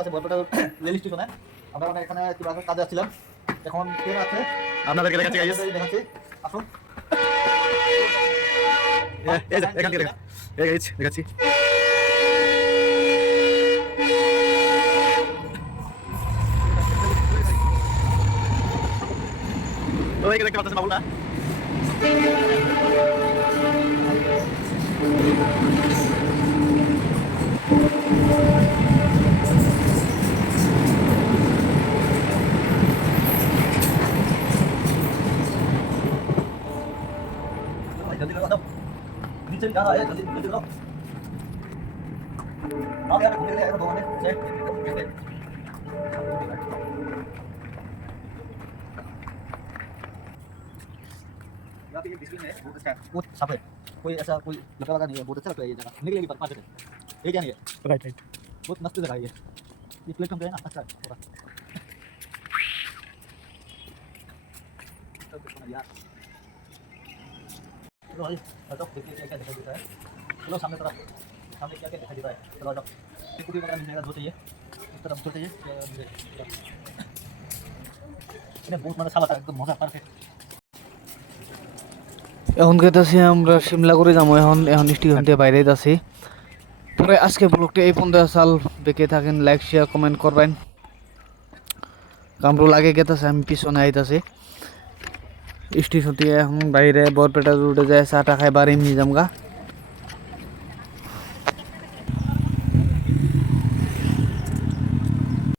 আছে বরপেটা রেল স্টেশনে। আমরা মানে এখানে একটু আগে কাজে আসছিলাম, এখন ট্রেন আছে, আপনাদেরকে দেখাচ্ছি গাইস। দেখাচ্ছি, আসুন। এই যে এখান থেকে এই গাইস দেখাচ্ছি। তো এই দেখতে পাচ্ছেন বাবুলা। जल्दी करो, सब नीचे जा रहा है, जल्दी जल्दी करो। आओ यार, घूमने के लिए आए हो दो घंटे से। यहाँ पे एक डिसिप्लिन है, बहुत अच्छा है, बहुत साफ है, कोई ऐसा कोई लगा लगा नहीं है, बहुत अच्छा लगता है ये जगह, घूमने के लिए भी पास है। ये क्या नहीं है, राइट राइट। बहुत मस्त जगह है ये प्लेटफॉर्म जो है ना अच्छा है पूरा। यार चलो भाई, चलो देखिए क्या क्या दिखाई देता है। चलो सामने तरफ, सामने क्या क्या दिखाई देता है, चलो आ जाओ। कुटी वगैरह मिल जाएगा, जो चाहिए इस तरफ जो चाहिए बहुत मजा साफ आता है, एकदम मजा परफेक्ट। এখন গেতেছি আমরা সিমলা করে যাবো। এখন এখন স্টেশন থেকে বাইরে যাচ্ছি। পরে আজকে ব্লগটা এই পর্যন্ত সাল দেখে থাকেন, লাইক শেয়ার কমেন্ট করবেন। কামরুল আগে গেতেছে, আমি পিছনে আইতাছি। স্টেশন থেকে এখন বাইরে বরপেটা রোডে যায়, চাটা খাই বাড়ি নিয়ে যামগা।